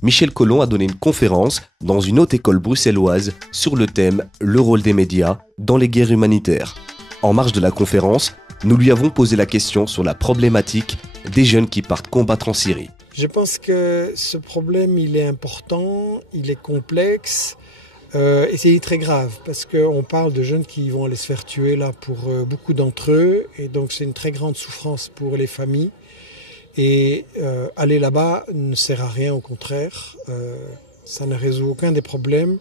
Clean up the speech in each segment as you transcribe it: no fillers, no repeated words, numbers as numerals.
Michel Collomb a donné une conférence dans une haute école bruxelloise sur le thème « Le rôle des médias dans les guerres humanitaires ». En marge de la conférence, nous lui avons posé la question sur la problématique des jeunes qui partent combattre en Syrie. Je pense que ce problème, il est important, il est complexe et c'est très grave parce qu'on parle de jeunes qui vont aller se faire tuer là pour beaucoup d'entre eux et donc c'est une très grande souffrance pour les familles. Et aller là-bas ne sert à rien, au contraire, ça ne résout aucun des problèmes.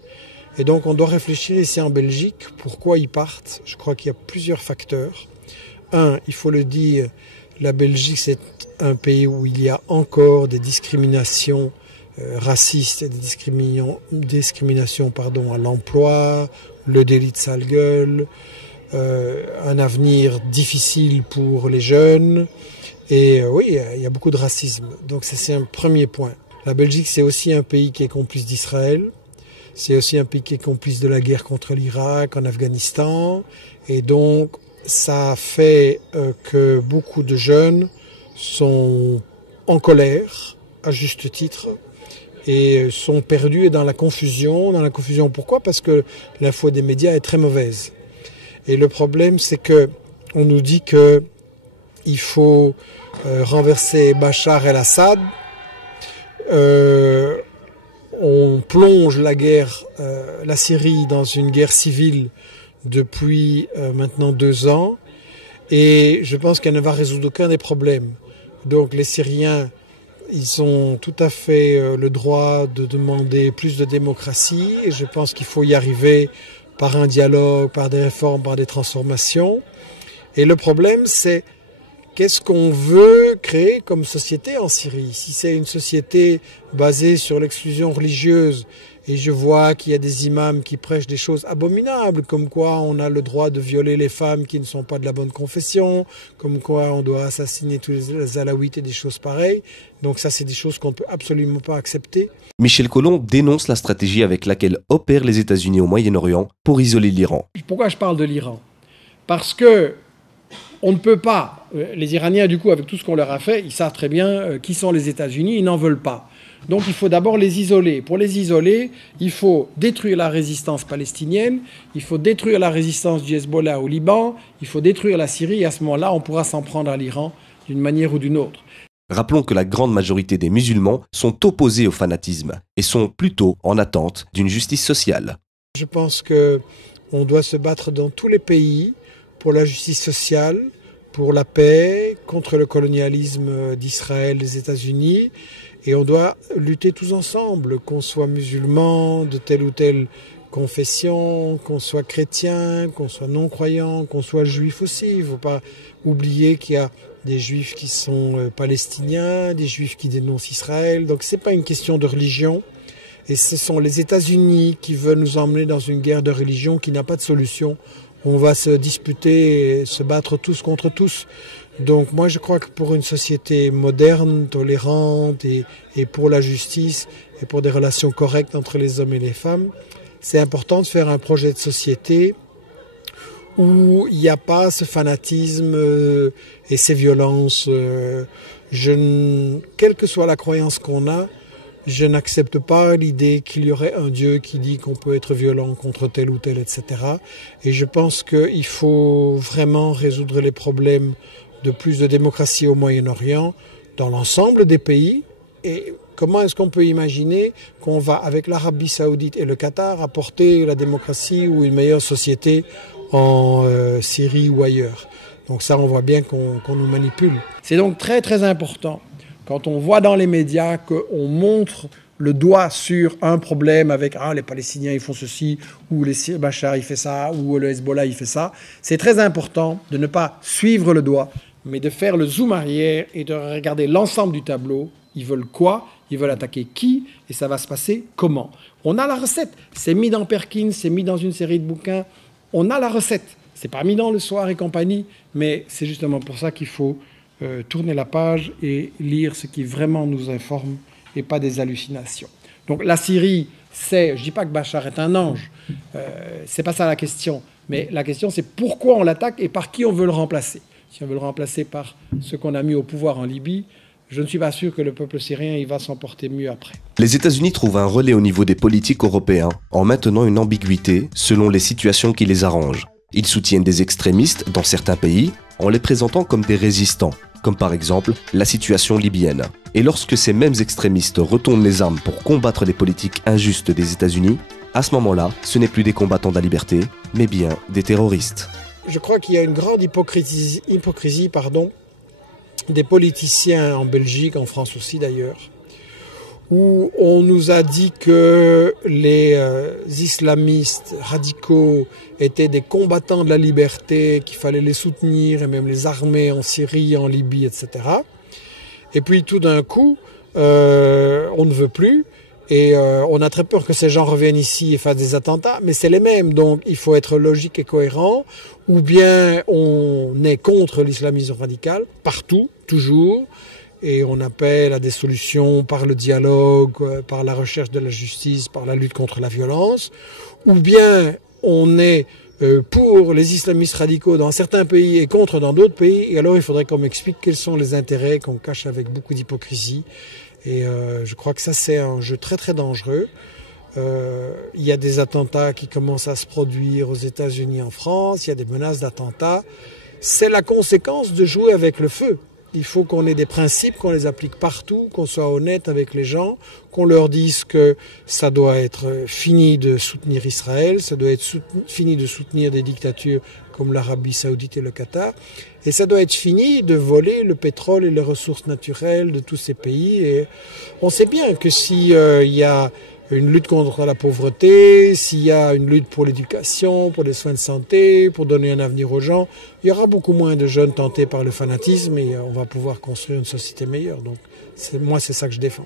Et donc on doit réfléchir ici en Belgique, pourquoi ils partent. Je crois qu'il y a plusieurs facteurs. Un, il faut le dire, la Belgique c'est un pays où il y a encore des discriminations racistes et des discriminations à l'emploi, le délit de sale gueule, un avenir difficile pour les jeunes. Et oui, il y a beaucoup de racisme. Donc c'est un premier point. La Belgique, c'est aussi un pays qui est complice d'Israël. C'est aussi un pays qui est complice de la guerre contre l'Irak, en Afghanistan. Et donc, ça fait que beaucoup de jeunes sont en colère, à juste titre, et sont perdus et dans la confusion. Dans la confusion, pourquoi? Parce que l'info des médias est très mauvaise. Et le problème, c'est que on nous dit que il faut renverser Bachar el-Assad. On plonge la Syrie dans une guerre civile depuis maintenant 2 ans. Et je pense qu'elle ne va résoudre aucun des problèmes. Donc les Syriens, ils ont tout à fait le droit de demander plus de démocratie. Et je pense qu'il faut y arriver par un dialogue, par des réformes, par des transformations. Et le problème, c'est qu'est-ce qu'on veut créer comme société en Syrie? Si c'est une société basée sur l'exclusion religieuse, et je vois qu'il y a des imams qui prêchent des choses abominables, comme quoi on a le droit de violer les femmes qui ne sont pas de la bonne confession, comme quoi on doit assassiner tous les alaouites et des choses pareilles. Donc ça, c'est des choses qu'on ne peut absolument pas accepter. Michel Collomb dénonce la stratégie avec laquelle opèrent les États-Unis au Moyen-Orient pour isoler l'Iran. Pourquoi je parle de l'Iran? Parce que on ne peut pas, les Iraniens du coup avec tout ce qu'on leur a fait, ils savent très bien qui sont les États-Unis, ils n'en veulent pas. Donc il faut d'abord les isoler. Pour les isoler, il faut détruire la résistance palestinienne, il faut détruire la résistance du Hezbollah au Liban, il faut détruire la Syrie et à ce moment-là on pourra s'en prendre à l'Iran d'une manière ou d'une autre. Rappelons que la grande majorité des musulmans sont opposés au fanatisme et sont plutôt en attente d'une justice sociale. Je pense qu'on doit se battre dans tous les pays pour la justice sociale, pour la paix, contre le colonialisme d'Israël, des États-Unis. Et on doit lutter tous ensemble, qu'on soit musulman, de telle ou telle confession, qu'on soit chrétien, qu'on soit non-croyant, qu'on soit juif aussi. Il ne faut pas oublier qu'il y a des juifs qui sont palestiniens, des juifs qui dénoncent Israël. Donc ce n'est pas une question de religion. Et ce sont les États-Unis qui veulent nous emmener dans une guerre de religion qui n'a pas de solution. On va se disputer et se battre tous contre tous. Donc moi je crois que pour une société moderne, tolérante et pour la justice et pour des relations correctes entre les hommes et les femmes, c'est important de faire un projet de société où il n'y a pas ce fanatisme et ces violences. Quelle que soit la croyance qu'on a, je n'accepte pas l'idée qu'il y aurait un Dieu qui dit qu'on peut être violent contre tel ou tel, etc. Et je pense qu'il faut vraiment résoudre les problèmes de plus de démocratie au Moyen-Orient dans l'ensemble des pays. Et comment est-ce qu'on peut imaginer qu'on va, avec l'Arabie Saoudite et le Qatar, apporter la démocratie ou une meilleure société en Syrie ou ailleurs? Donc ça, on voit bien qu'on nous manipule. C'est donc très très important, quand on voit dans les médias qu'on montre le doigt sur un problème avec les Palestiniens ils font ceci, ou les Bachar il fait ça, ou le Hezbollah il fait ça, c'est très important de ne pas suivre le doigt, mais de faire le zoom arrière et de regarder l'ensemble du tableau. Ils veulent quoi? Ils veulent attaquer qui? Et ça va se passer comment? On a la recette. C'est mis dans Perkins, c'est mis dans une série de bouquins. On a la recette. C'est pas mis dans Le Soir et compagnie, mais c'est justement pour ça qu'il faut tourner la page et lire ce qui vraiment nous informe et pas des hallucinations. Donc la Syrie, je ne dis pas que Bachar est un ange, c'est pas ça la question, mais la question c'est pourquoi on l'attaque et par qui on veut le remplacer. si on veut le remplacer par ce qu'on a mis au pouvoir en Libye, je ne suis pas sûr que le peuple syrien il va s'en porter mieux après. Les États-Unis trouvent un relais au niveau des politiques européens en maintenant une ambiguïté selon les situations qui les arrangent. Ils soutiennent des extrémistes dans certains pays en les présentant comme des résistants, comme par exemple la situation libyenne. Et lorsque ces mêmes extrémistes retournent les armes pour combattre les politiques injustes des États-Unis, à ce moment-là, ce n'est plus des combattants de la liberté, mais bien des terroristes. Je crois qu'il y a une grande hypocrisie des politiciens en Belgique, en France aussi d'ailleurs, où on nous a dit que les islamistes radicaux étaient des combattants de la liberté, qu'il fallait les soutenir et même les armer en Syrie, en Libye, etc. Et puis tout d'un coup, on ne veut plus et on a très peur que ces gens reviennent ici et fassent des attentats, mais c'est les mêmes, donc il faut être logique et cohérent, ou bien on est contre l'islamisme radical, partout, toujours, et on appelle à des solutions par le dialogue, par la recherche de la justice, par la lutte contre la violence, ou bien on est pour les islamistes radicaux dans certains pays et contre dans d'autres pays, et alors il faudrait qu'on m'explique quels sont les intérêts qu'on cache avec beaucoup d'hypocrisie, et je crois que ça c'est un jeu très très dangereux. Il y a des attentats qui commencent à se produire aux États-Unis, en France, il y a des menaces d'attentats, c'est la conséquence de jouer avec le feu. Il faut qu'on ait des principes, qu'on les applique partout, qu'on soit honnête avec les gens, qu'on leur dise que ça doit être fini de soutenir Israël, ça doit être fini de soutenir des dictatures comme l'Arabie Saoudite et le Qatar, et ça doit être fini de voler le pétrole et les ressources naturelles de tous ces pays. Et on sait bien que si il y a une lutte contre la pauvreté, s'il y a une lutte pour l'éducation, pour les soins de santé, pour donner un avenir aux gens, il y aura beaucoup moins de jeunes tentés par le fanatisme et on va pouvoir construire une société meilleure. Donc moi, c'est ça que je défends.